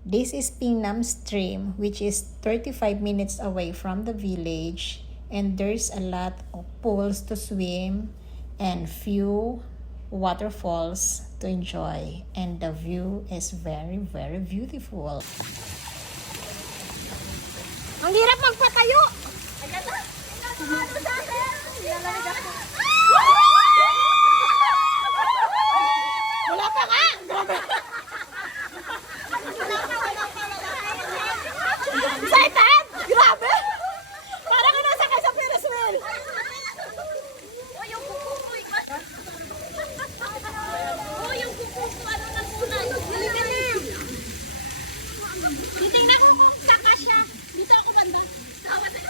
This is Pingnam Stream, which is 35 minutes away from the village, and there's a lot of pools to swim and few waterfalls to enjoy, and the view is very, very beautiful. Ang hirap magpatayo! Ayan na! Ano sa akin? Nilalamig ako. Wala pa nga! Grabe! Excited! Grabe! Parang inasakay sa Ferris wheel! O, yung kuko ko. O, yung kuko ko. Ano na muna? Halika na! Titingnan ko kung kakasya. Dito ako banda. Tawa sa'yo.